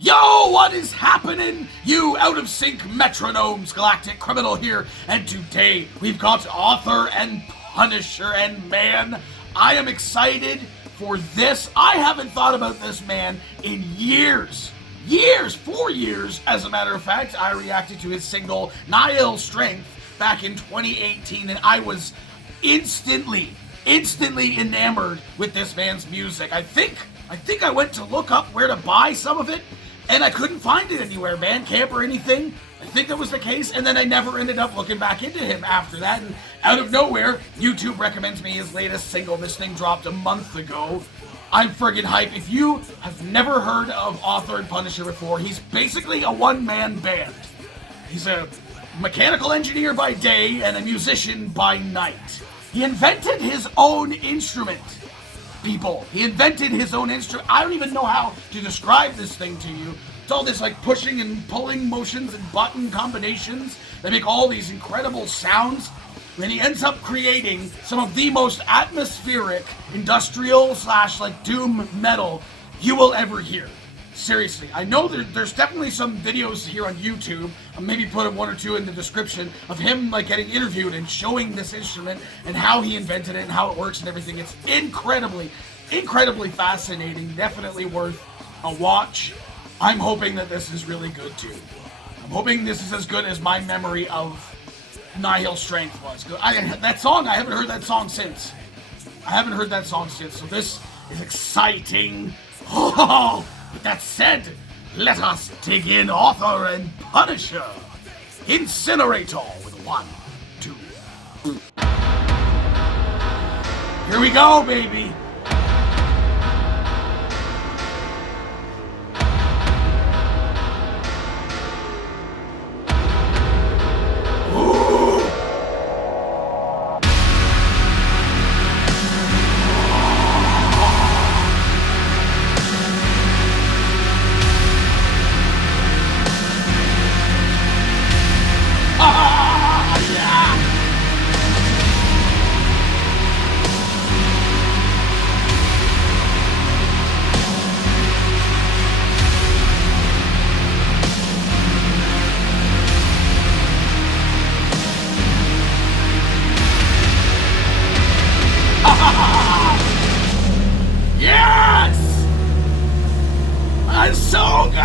Yo, what is happening? You out of sync metronomes, Galactic Criminal here, and today we've got Author and Punisher, and man, I am excited for this. I haven't thought about this man in years. 4 years, as a matter of fact. I reacted to his single, Nihil Strength, back in 2018, and I was instantly enamored with this man's music. I think I went to look up where to buy some of it, and I couldn't find it anywhere, Bandcamp or anything. I think that was the case, and then I never ended up looking back into him after that, and out of nowhere, YouTube recommends me his latest single. This thing dropped a month ago. I'm friggin' hype. If you have never heard of Author and Punisher before, he's basically a one-man band. He's a mechanical engineer by day and a musician by night. He invented his own instrument. People. He invented his own instrument. I don't even know how to describe this thing to you. It's all this like pushing and pulling motions and button combinations that make all these incredible sounds. And he ends up creating some of the most atmospheric industrial / like doom metal you will ever hear. Seriously, I know there's definitely some videos here on YouTube, I'll maybe put one or two in the description, of him like getting interviewed and showing this instrument and how he invented it and how it works and everything. It's incredibly fascinating, definitely worth a watch. I'm hoping that this is really good too. I'm hoping this is as good as my memory of Nihil Strength was. I haven't heard that song since. So this is exciting. Oh, with that said, let us dig in Author and Punisher. Incinerator with 1, 2. Here we go, baby. Yes! That's so good!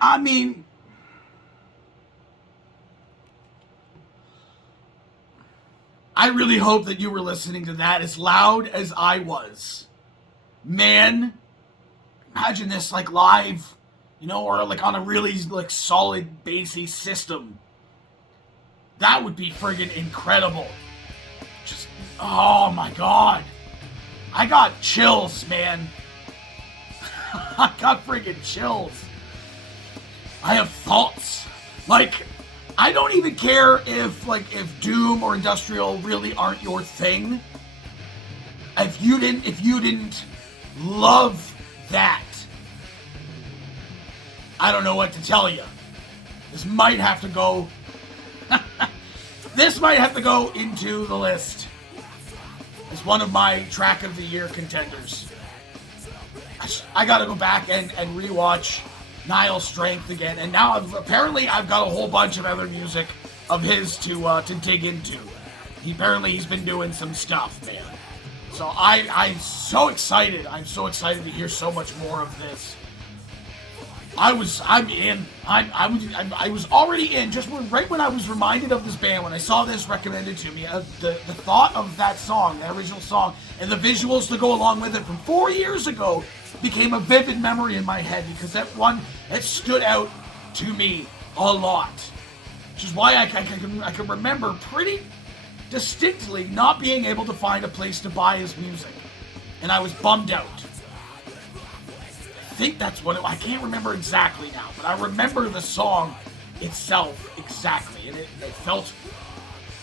I mean, I really hope that you were listening to that as loud as I was. Man, imagine this like live, or like on a really like solid bassy system. That would be friggin' incredible. Just, oh my god. I got chills, man. I got friggin' chills. I have thoughts. Like, I don't even care if Doom or Industrial really aren't your thing. If you didn't love that, I don't know what to tell you. This might have to go into the list as one of my track of the year contenders. I gotta go back and rewatch Niall's Strength again, and now I've got a whole bunch of other music of his to dig into. He's been doing some stuff, man. So I'm so excited. I'm so excited to hear so much more of this. I'm in. I was already in just right when I was reminded of this band, when I saw this recommended to me. The thought of that song, the original song, and the visuals to go along with it from 4 years ago became a vivid memory in my head, because it stood out to me a lot. Which is why I can remember pretty distinctly not being able to find a place to buy his music, and I was bummed out. I think that's what I can't remember exactly now, but I remember the song itself exactly, and it felt,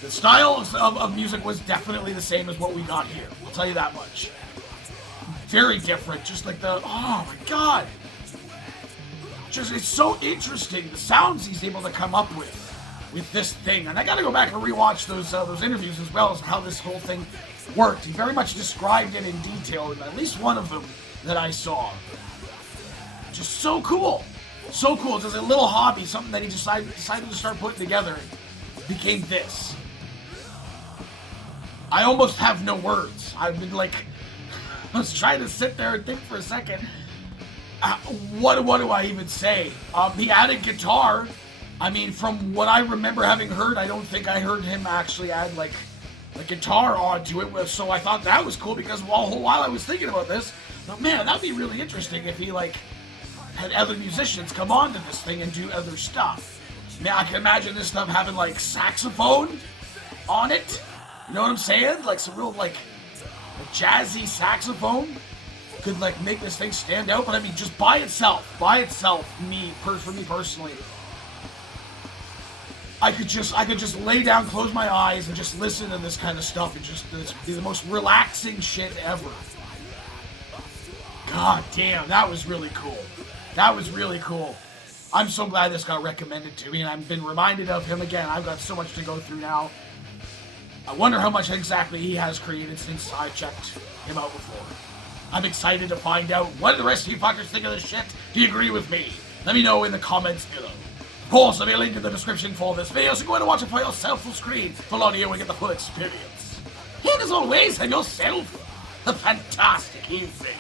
the style of music was definitely the same as what we got here. I'll tell you that much. Very different, just like oh my god, just it's so interesting the sounds he's able to come up with this thing, and I gotta go back and rewatch those interviews as well as how this whole thing worked. He very much described it in detail in at least one of them that I saw. Just so cool. So cool. Just a little hobby, something that he decided to start putting together, became this. I almost have no words. I've been like, I was trying to sit there and think for a second. What do I even say? The added guitar, I mean, from what I remember having heard, I don't think I heard him actually add like guitar onto it. So I thought that was cool, because while I was thinking about this, I thought, man, that'd be really interesting if he had other musicians come onto this thing and do other stuff. Now I can imagine this stuff having like saxophone on it. You know what I'm saying? Like some real like jazzy saxophone could like make this thing stand out. But I mean, just by itself, for me personally, I could just lay down, close my eyes, and just listen to this kind of stuff. It's the most relaxing shit ever. God damn, that was really cool. That was really cool. I'm so glad this got recommended to me, and I've been reminded of him again. I've got so much to go through now. I wonder how much exactly he has created since I checked him out before. I'm excited to find out. What do the rest of you fuckers think of this shit? Do you agree with me? Let me know in the comments below. Of course, there'll be a link in the description for this video, so go ahead and watch it for yourself full screen. Full audio and get the full experience. And as always, have yourself a fantastic evening.